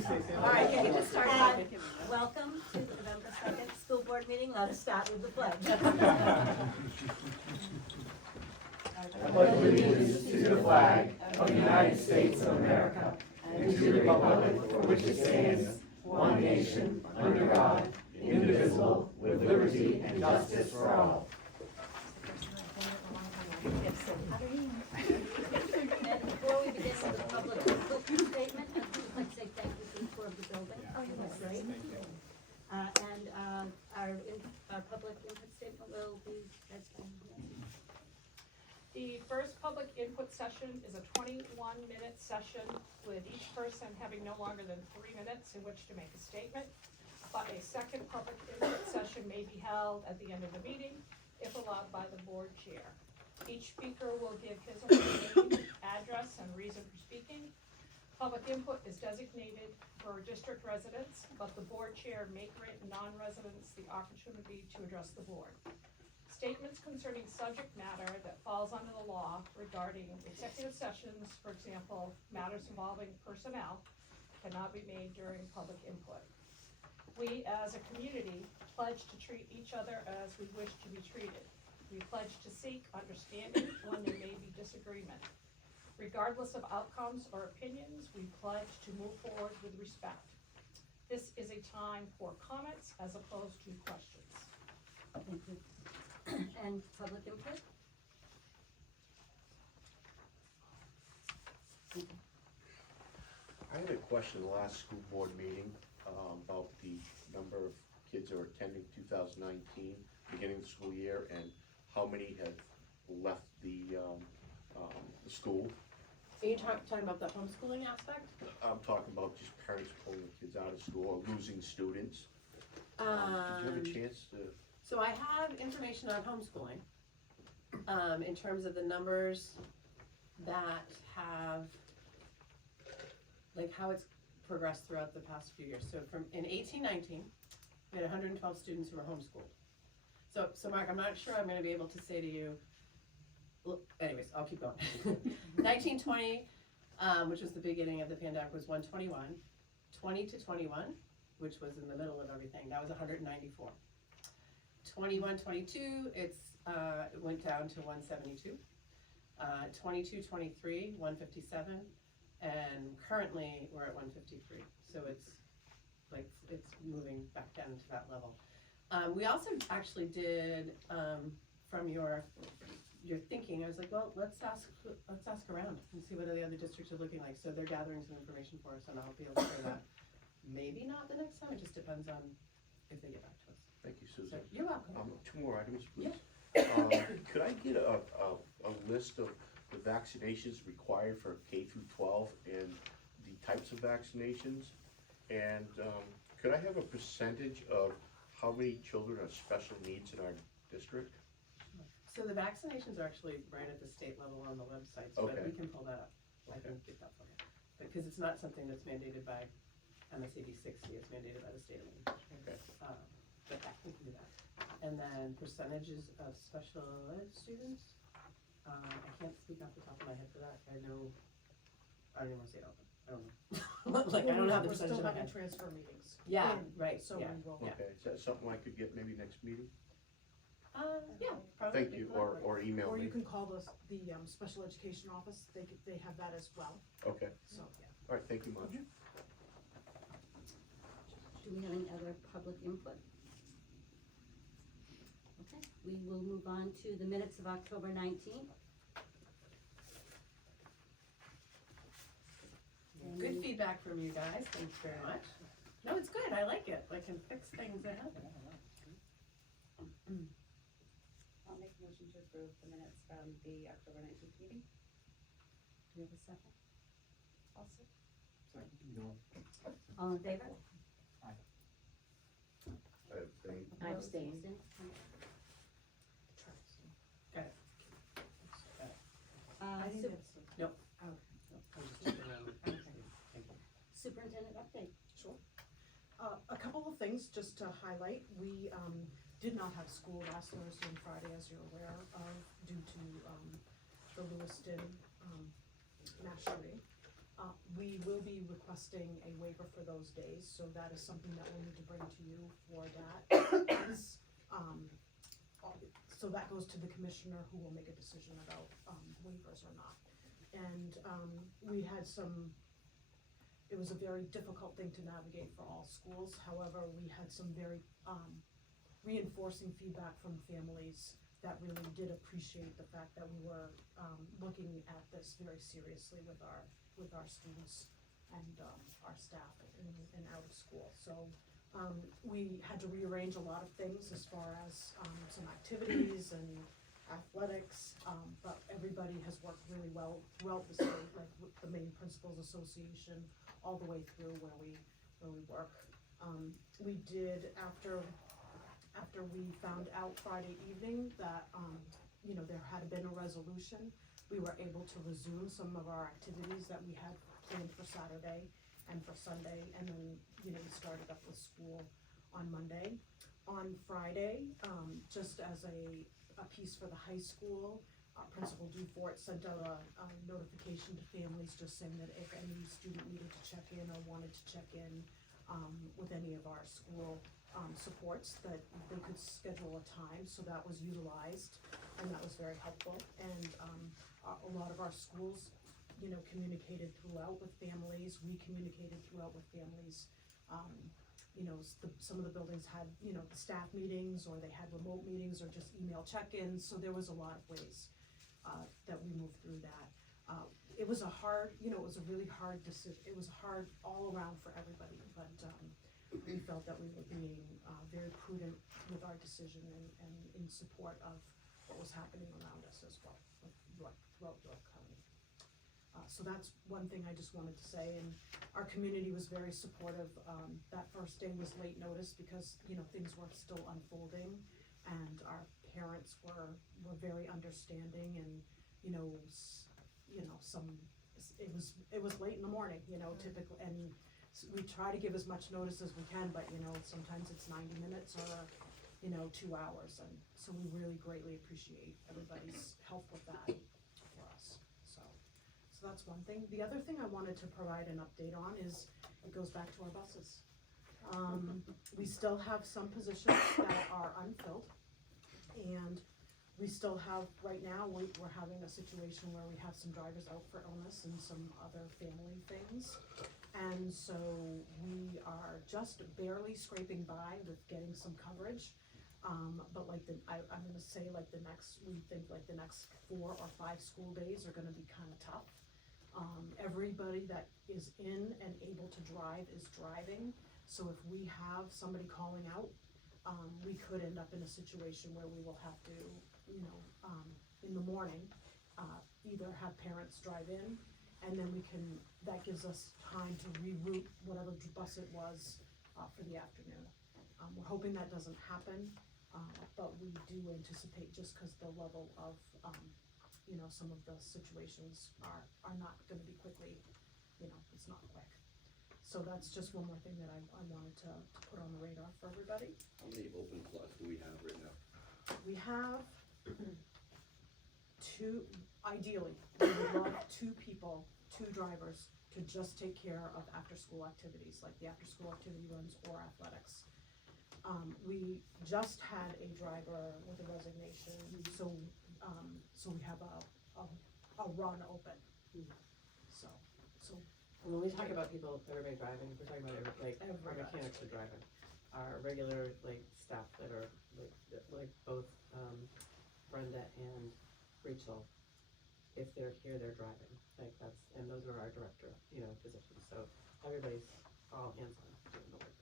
Thanks, Stacy. All right, you can just start And talking. welcome to the November 2nd school board meeting. Let us start with the pledge. I pledge allegiance to the flag of the United States of America and to the republic for which it stands, one nation, under God, indivisible, with liberty and justice for all. And before we begin with the public input statement, I'd just like to say thank you for the tour of the building. Oh, that's great. And our public input statement will be, that's fine. The first public input session is a 21-minute session with each person having no longer than 3 minutes in which to make a statement. But a second public input session may be held at the end of the meeting if allowed by the board chair. Each speaker will give his or her name, address, and reason for speaking. Public input is designated for district residents, but the board chair may grant non-residents the opportunity to address the board. Statements concerning subject matter that falls under the law regarding executive sessions, for example, matters involving personnel, cannot be made during public input. We, as a community, pledge to treat each other as we wish to be treated. We pledge to seek understanding when there may be disagreement. Regardless of outcomes or opinions, we pledge to move forward with respect. This is a time for comments as opposed to questions. Thank you. And public input? I had a question the last school board meeting about the number of kids who are attending 2019, beginning of the school year, and how many have left the school. Are you talking about the homeschooling aspect? I'm talking about just parents pulling the kids out of school or losing students. Did you have a chance to? So I have information on homeschooling, in terms of the numbers that have, like how it's progressed throughout the past few years. So in 18-19, we had 112 students who were homeschooled. So Mark, I'm not sure I'm gonna be able to say to you, well, anyways, I'll keep going. 19-20, which was the beginning of the pandemic, was 121. 20-21, which was in the middle of everything, that was 194. 21-22, it went down to 172. 22-23, 157, and currently we're at 153. So it's moving back down to that level. We also actually did, from your thinking, I was like, well, let's ask around and see what the other districts are looking like. So they're gathering some information for us, and I'll be able to share that. Maybe not the next time. It just depends on if they get back to us. Thank you, So Susan. you're welcome. Two more items, please. Yeah. Could I get a list of the vaccinations required for K through 12 and the types of vaccinations? And could I have a percentage of how many children have special needs in our district? So the vaccinations are actually right at the state level on the website, so Okay. we can pull that up. I can get that for you. Because it's not something that's mandated by MSAB 60, it's mandated by the state of Maine. Okay. But I can do that. And then percentages of special ed students, I can't speak off the top of my head for that. I don't even want to say it out loud. I don't know. Like, I don't have the percentage in my We're head. still having transfer meetings. Yeah, in, right, So yeah. we will. Yeah. Okay, is that something I could get maybe next meeting? Yeah, probably. Thank you, or email Or me. you can call the special education office, they have that as well, Okay, so, yeah. all right, thank you much. Do we have any other public input? Okay, we will move on to the minutes of October 19th. Good feedback from you guys, thanks very much. No, it's good, I like it, I can fix things ahead. I'll make a motion to approve the minutes from the October 19th meeting. Do we have a second? Also, No. All in favor? I abstain. I abstain. Got it. I didn't have some. Nope. Okay. I'm just checking around. Thank you. Superintendent update. Sure. A couple of things just to highlight. We did not have school last Thursday and Friday, as you're aware of, due to the Lewiston mass shooting. We will be requesting a waiver for those days, so that is something that we'll need to bring to you for that. As, so that goes to the commissioner, who will make a decision about, waivers or not. And, we had some, it was a very difficult thing to navigate for all schools, however, we had some very, reinforcing feedback from families that really did appreciate the fact that we were, looking at this very seriously with our students and, our staff in out of school. So, we had to rearrange a lot of things as far as, some activities and athletics, but everybody has worked really well throughout the state, like with the Maine Principals Association, all the way through where we work. We did, after we found out Friday evening that, you know, there had been a resolution, we were able to resume some of our activities that we had planned for Saturday and for Sunday, and then, you know, we started up with school on Monday. On Friday, just as a piece for the high school, Principal Dufort sent out a notification to families just saying that if any student needed to check in or wanted to check in, with any of our school, supports, that they could schedule a time, so that was utilized, and that was very helpful. And, a lot of our schools, you know, communicated throughout with families, we communicated throughout with families. You know, some of the buildings had, you know, the staff meetings, or they had remote meetings, or just email check-ins, so there was a lot of ways, that we moved through that. It was a hard, you know, it was a really hard decision, it was hard all around for everybody, but, we felt that we were being, very prudent with our decision and in support of what was happening around us as well, throughout York County. So that's one thing I just wanted to say, and our community was very supportive. That first day was late notice because, you know, things were still unfolding, and our parents were very understanding, and, you know, it was late in the morning, you know, typically, and we try to give as much notice as we can, but, you know, sometimes it's 90 minutes or, you know, 2 hours, and so we really greatly appreciate everybody's help with that for us, so that's one thing. The other thing I wanted to provide an update on is, it goes back to our buses. We still have some positions that are unfilled, and we still have, right now, we're having a situation where we have some drivers out for illness and some other family things. And so we are just barely scraping by with getting some coverage. But like I'm gonna say like we think like the next 4 or 5 school days are gonna be kinda tough. Everybody that is in and able to drive is driving. So if we have somebody calling out, we could end up in a situation where we will have to, you know, in the morning, either have parents drive in, and then that gives us time to reroute whatever bus it was, for the afternoon. We're hoping that doesn't happen, but we do anticipate, just cause the level of, you know, some of the situations are not gonna be quickly, you know, it's not quick. So that's just one more thing that I wanted to put on the radar for everybody. How many open slots do we have right now? We have 2, ideally, we would love 2 people, 2 drivers, to just take care of after-school activities, like the after-school activity runs or athletics. We just had a driver with a resignation, so we have a run open. So, When we talk about people, everybody driving, we're talking about our Everybody. mechanics are driving. Our regular, like, staff that are, like both, Brenda and Rachel, if they're here, they're driving. Like, and those are our director, you know, positions, so everybody's all hands on doing the work,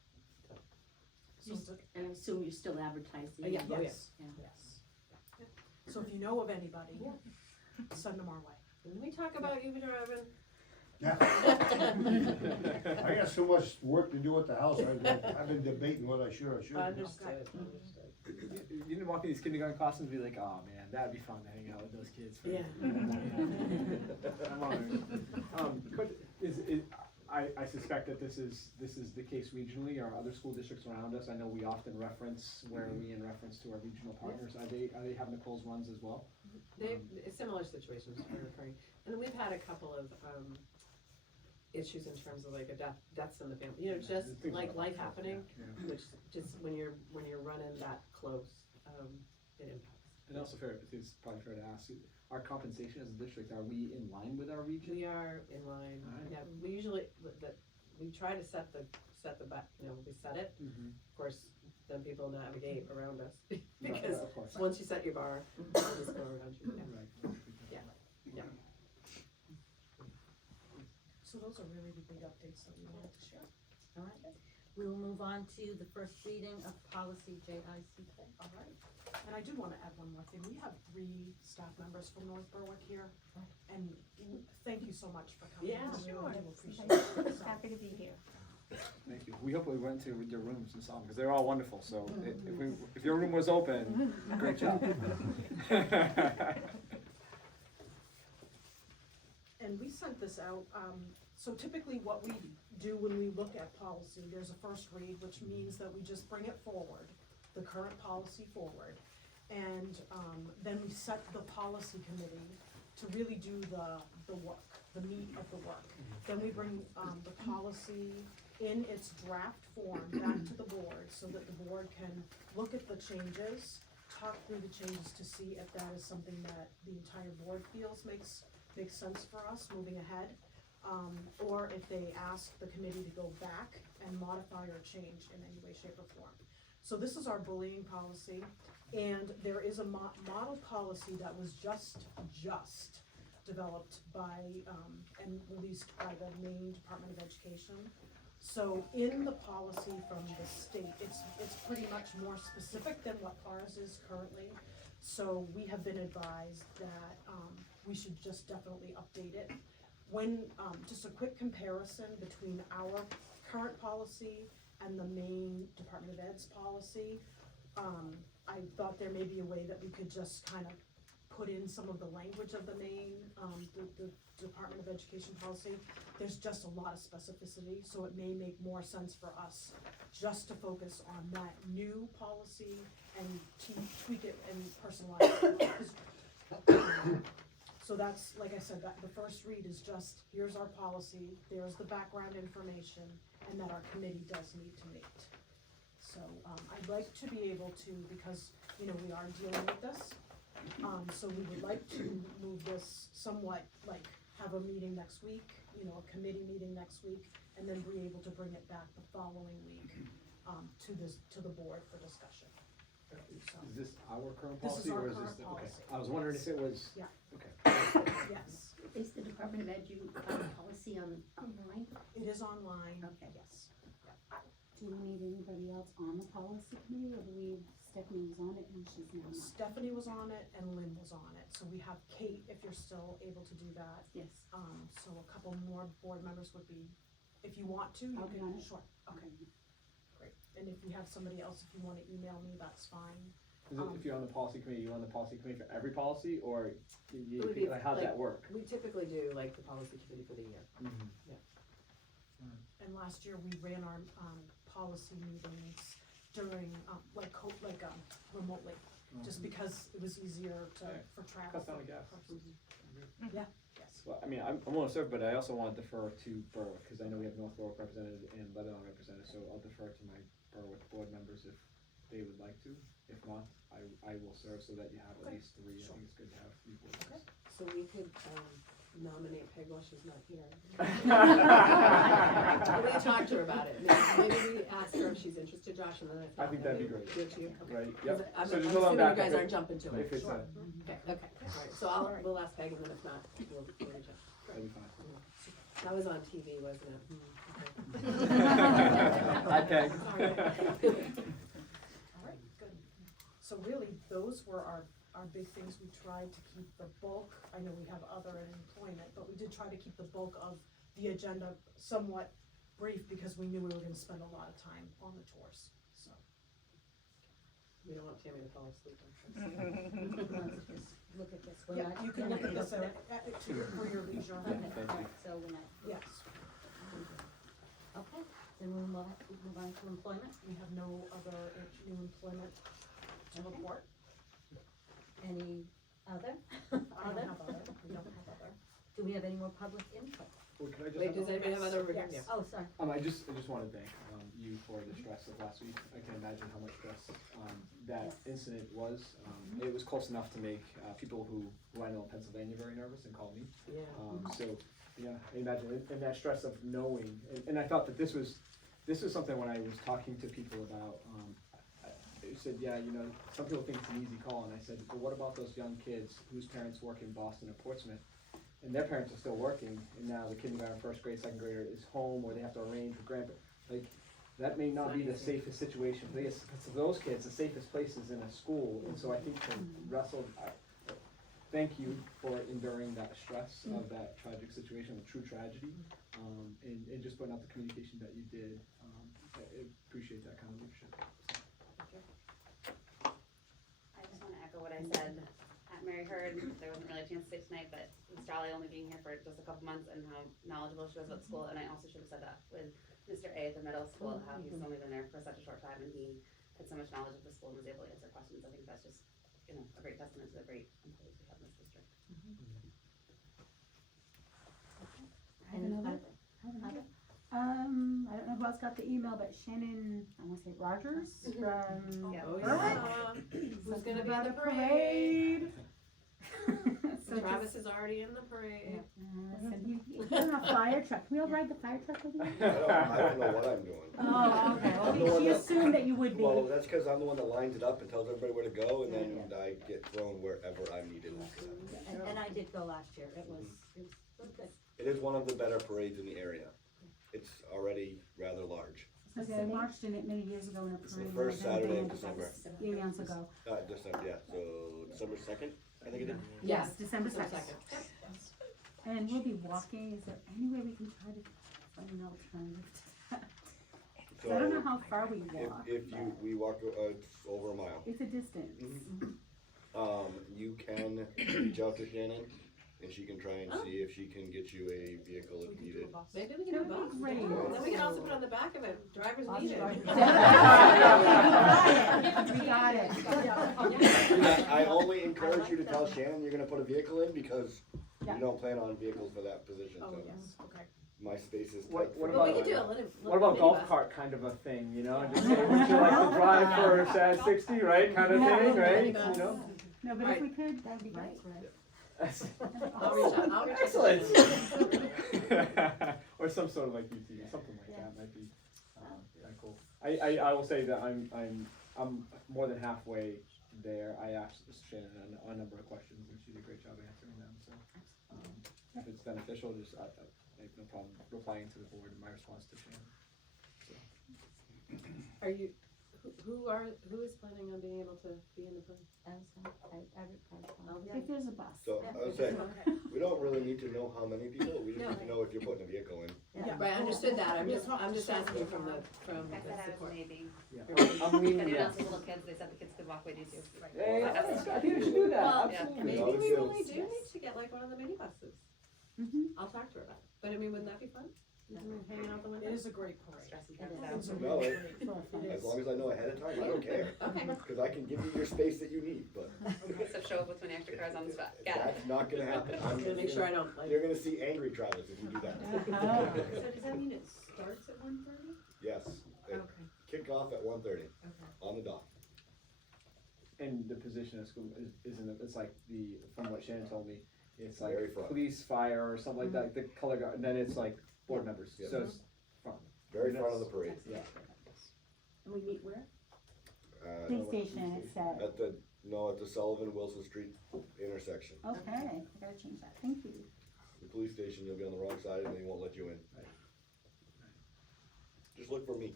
so. And I assume you're still advertising? Yeah. Oh, yes, yeah. yes. So if you know of anybody, send them our way. When we talk about you driving, I got so much work to do at the house, I've been debating what I should or shouldn't. understood. You didn't walk in these kindergarten classes and be like, oh man, that'd be fun to hang out with those kids. For Yeah. I'm honored. But I suspect that this is the case regionally. Are other school districts around us? I know we often reference where we in reference to our regional partners. Are they having Nicole's runs as well? Similar situations are occurring, and we've had a couple of, issues in terms of like a deaths in the family, you know, just Things like that. life happening, Yeah. which just when you're running that close, it impacts. And also fair, it's probably fair to ask, our compensation as a district, are we in line with our region? We are in line, Alright. yeah, we usually, we try to set the back, you know, we set it, Mm-hmm. of course, then people navigate around us, Right, because of course. once you set your bar, they just go around you, yeah. Right. Yeah. So those are really the big updates that we wanted to share. All right, we will move on to the first reading of policy JICK. All right, and I do wanna add one more thing, we have 3 staff members from North Berwick here, and thank you so much for coming. Yeah, We really do appreciate Sure. it. So, Happy to be here. Thank you. We hope we went to your rooms and saw them, because they're all wonderful, so if your room was open, great job. And we sent this out, so typically what we do when we look at policy, there's a first read, which means that we just bring it forward, the current policy forward. And, then we set the policy committee to really do the work, the meat of the work. Then we bring, the policy in its draft form back to the board, so that the board can look at the changes, talk through the changes to see if that is something that the entire board feels makes sense for us moving ahead. Or if they ask the committee to go back and modify or change in any way, shape, or form. So this is our bullying policy, and there is a model policy that was just developed by, and released by the Maine Department of Education. So in the policy from the state, it's pretty much more specific than what ours is currently. So we have been advised that, we should just definitely update it. When, just a quick comparison between our current policy and the Maine Department of Ed's policy, I thought there may be a way that we could just kind of put in some of the language of the Maine, the Department of Education policy. There's just a lot of specificity, so it may make more sense for us just to focus on that new policy and tweak it and personalize it. So that's, like I said, that the first read is just, here's our policy, there's the background information, and that our committee does need to meet. So, I'd like to be able to, because, you know, we are dealing with this, so we would like to move this somewhat, like, have a meeting next week, you know, a committee meeting next week, and then be able to bring it back the following week, to the board for discussion. So, Is this our current This is policy, our or is this, current okay, policy. I was wondering if it was. Yeah. Okay. yes, Is the Department of Edu, policy online? it is online, Okay. yes. Do we need anybody else on the policy committee, or do we, Stephanie was on it and she's now not? Stephanie was on it and Lynn was on it, so we have Kate, if you're still able to do that. Yes. So a couple more board members would be, if you want to, you I'll be can, on it. sure, okay, great. And if you have somebody else, if you wanna email me, that's fine. Is it, if you're on the policy committee, you're on the policy committee for every policy, or you, It would be like, how'd that like- work? We typically do like the policy committee for the year. And last year, we ran our, policy meetings during, remotely, just because it was easier to, Right. for travel. Cuts down the gas. purposes. Yeah, yes. Well, I mean, I'm willing to serve, but I also want to defer to Berwick, because I know we have North Berwick represented and Lebanon represented, so I'll defer to my Berwick board members if they would like to. If not, I will serve so that you have at Okay. least 3. Sure. I think it's good to have 3 board Okay. members. So we could, nominate Peg while she's not here. We talked to her about it, maybe we ask her if she's interested, Josh, and then if I not, think then that'd be we great. do it to you, okay. Right, 'Cause yep. I'm So just assuming hold on you back guys if aren't it- jumping to it. If it's Sure. Okay, alright, so we'll ask Peg, and then if not, we'll reach out. that'd be fine. That was on TV, wasn't it? Hi, Peg. Sorry. All right, good. So really, those were our big things. We tried to keep the bulk, I know we have other in employment, but we did try to keep the bulk of the agenda somewhat brief, because we knew we were gonna spend a lot of time on the tours, so. We don't want Tammy to fall asleep. Just look at this. We're Yeah, not- you can we're look not at gonna this go for your leisure. Okay, alright, so we're not, Yes, okay, then we'll move on to employment. we have no other new employment to report. Any other? I don't have other, we don't have other. Do we have any more public input? Well, can I just Wait, have does anybody have other review? Yes. Oh, sorry. I just want to thank you for the stress of last week. I can imagine how much stress that incident was. It was close enough to make people who I know in Pennsylvania very nervous and call me. Yeah. So yeah, I imagine and that stress of knowing. And I thought that this was something when I was talking to people about. I said, yeah, you know, some people think it's an easy call, and I said, but what about those young kids whose parents work in Boston or Portsmouth? And their parents are still working, and now the kindergarten, first grade, second grader is home, or they have to arrange with grandparents. Like, that may not be the safest situation for those kids. The safest place is in a school, and so I think to wrestle. Thank you for enduring that stress of that tragic situation, a true tragedy, and just putting out the communication that you did. I appreciate that kind of leadership. I just wanna echo what I said at Mary Heard. There wasn't really a chance to say tonight, but with Jolly only being here for just a couple months and how knowledgeable she was about the school, and I also should have said that with Mr. A at the middle school, how he's only been there for such a short time and he had so much knowledge of the school and was able to answer questions. I think that's just, you know, a great testament to the great employees we have in this district. I have another. I don't know who else got the email, but Shannon, I wanna say Rogers from Yeah. Berwick. Who's gonna be in About the a parade? So Travis is already in the parade. he's on a fire truck. Can we all ride the fire truck with you? I don't know what I'm doing. Oh, okay. I'm the Well, one she that- assumed that you would be. Well, that's because I'm the one that lines it up and tells everybody where to go, and then I get thrown wherever I'm needed. So. And I did go last year, it was good. It is one of the better parades in the area. It's already rather large. Okay, I marched in it many years ago in a parade. It's the first Saturday in December. Years ago. December, yeah, so December 2nd, I think it is. Yes, December December 2nd. And we'll be walking. Is there any way we can try to find an alternative to that? 'Cause I don't know how far we walk. If you, we walk, it's over a mile. It's a distance. You can reach out to Shannon, and she can try and see if she can get you a vehicle if needed. Maybe we can do a That would bus. be great. Then we can also put on the back of it, drivers needed. We got it. I only encourage you to tell Shannon you're gonna put a vehicle in, because Yeah. we don't plan on vehicles for that position, Oh, so yes, okay. my space is What- tight. what for But we about- could do a little. What about golf minibus. cart kind of a thing, you know? Just say, would you like to drive for SAS 60, right? Kind of Yeah. thing, right? Minibus. You know? No, but Right. if we could, that'd be great. I'll reach out, I'll reach out. Excellent. Or some sort of like UTV, something like that might be kinda cool. I will say that I'm more than halfway there. I asked Shannon a number of questions and she did a great job answering them, so. If it's beneficial, just, I have no problem replying to the board in my response to Shannon. Are you, who is planning on being able to be in the parade? If there's a bus. So, I was saying, we don't really need to know how many people, we just need to know if you're putting a vehicle in. Right, I understood that, I'm just asking you from I the said I was support. maybe. Yeah. If I'm leaning, anyone yeah. else has little kids, they said the kids could walk with you too. Yeah, I think we should do that, Well, yeah. absolutely. Maybe Always we do. really do need to get like one of the minibuses. I'll talk to her about it, but I mean, wouldn't that be fun? Hanging out the window? It is a great parade. Stressing It kids is. out. It's a No, really it- great parade. As long as I know ahead of time, I don't care, Okay, cause I can give you your space that you need, but So show up with 20 extra cars on the spot. Got it. that's not gonna happen. I'm gonna make sure I don't like. You're gonna see angry Travis if you do that. So does that mean it starts at 1:30? Yes, it kick off at 1:30 on the dot. And the position at school isn't, it's like from what Shannon told me, it's like Very front. police, fire, or something like that, the color guard, and then it's like board members, Yeah. so it's front. Very front of the parade. Yeah. And we meet where? Police station, it said. At the Sullivan Wilson Street intersection. Okay, I gotta change that. Thank you. The police station, you'll be on the wrong side and they won't let you in. Just look for me.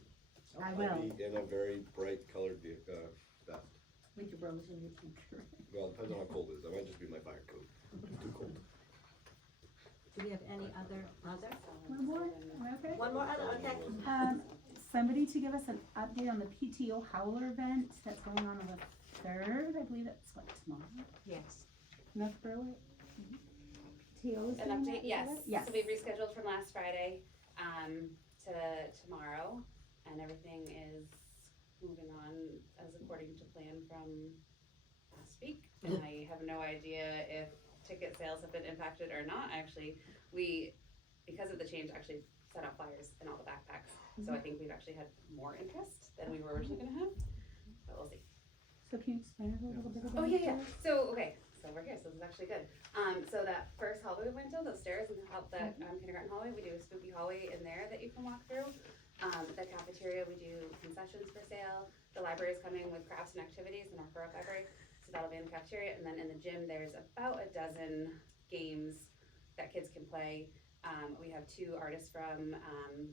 I I'll will. be in a very bright colored vest. With your rose and your pink. Well, it depends on how cold it is. That might just be my fire coat. It's too cold. Do we have any other? One more? Am I okay? One more, okay. Somebody to give us an update on the PTO Howler event that's going on the 3rd. I believe it's what, tomorrow? Yes. North Berwick? PTO is An doing update, that, yes. is that it? Yes. So we've rescheduled from last Friday, to tomorrow, and everything is moving on as according to plan from last week. And I have no idea if ticket sales have been impacted or not. Actually, we because of the change, actually sent out flyers in all the backpacks. So I think we've actually had more interest than we were originally gonna have, but we'll see. So can you explain it a little bit again? Oh, yeah. So, okay, so we're here, so this is actually good. So that first hallway we went to, those stairs and that kindergarten hallway, we do a spooky hallway in there that you can walk through. The cafeteria, we do concessions for sale. The library is coming with crafts and activities in our Borough Library, so that'll be in the cafeteria. And then in the gym, there's about a dozen games that kids can play. We have 2 artists from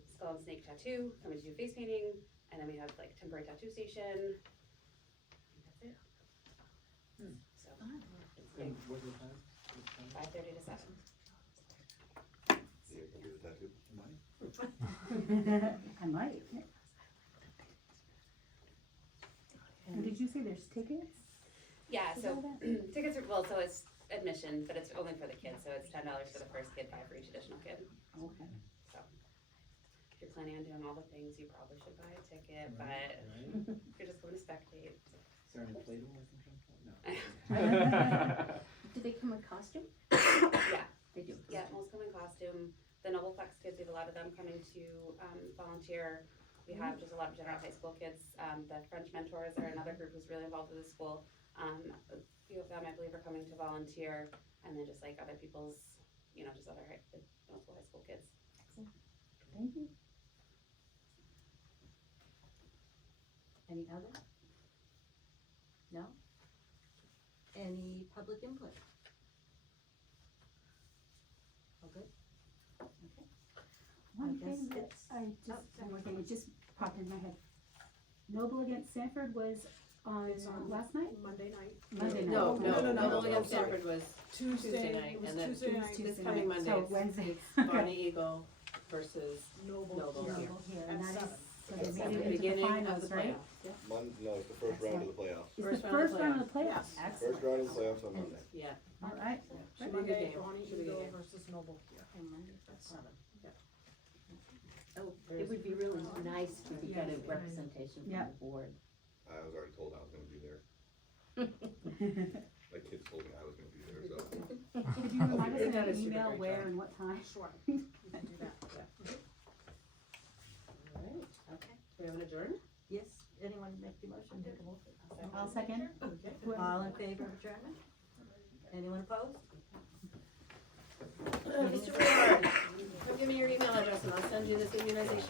Skull and Snake Tattoo coming to do face painting, and then we have like temporary tattoo station. I think that's it. So, it's big. And what's the time? 5:30 to 7. Yeah, can do the tattoo. I might. And did you say there's tickets? Yeah, Is so that tickets are, well, so it's admission, but it's only for the kids, so it's $10 for the first kid, 5 for each additional kid. Okay. So if you're planning on doing all the things, you probably should buy a ticket, but Right. if you're just going to spectate. Is there an inflatable I can jump on? No. Do they come with costume? Yeah, They do. yeah, most come in costume. The Noble Flex kids, we have a lot of them coming to volunteer. We have just a lot of general high school kids. The French mentors are another group who's really involved with the school. A few of them, I believe, are coming to volunteer, and then just like other people's, just other middle school, high school kids. Thank you. Any other? No? Any public input? All good? Okay. One guess thing that it's- one more thing, it just popped in my head. Noble against Sanford was on It's on last night? Monday night. Monday night. No, No, no, no, Noble no, against sorry. Sanford was Tuesday night, It was and then Tuesday night. this coming Monday, So it's Wednesday. Bonnie Eagle versus Noble Noble here. here. Noble here, At and that is, 7. so At they seven. made it the into the beginning of finals, the right? playoffs. No, it's the first round of the playoffs. It's First the round of first round of the playoffs, Yes. excellent. First round of the playoffs on Monday. Yeah, All right. should be a good Monday, game. Bonnie Should be a good Eagle game. versus Noble here. And Monday. At 7. Oh, it would be really nice to get a Yes. representation from Yeah. the board. I was already told I was gonna be there. My kids told me I was gonna be there, so. Could you remind us Your in dad an is super email great where job. and what time? Sure, you can do that. Alright, Okay. we have an adjourn? Yes, anyone make the motion? Take a motion. I'll second. All in favor of adjournment? Anyone opposed? Mr. Ward, come give me your email address and I'll send you this immunization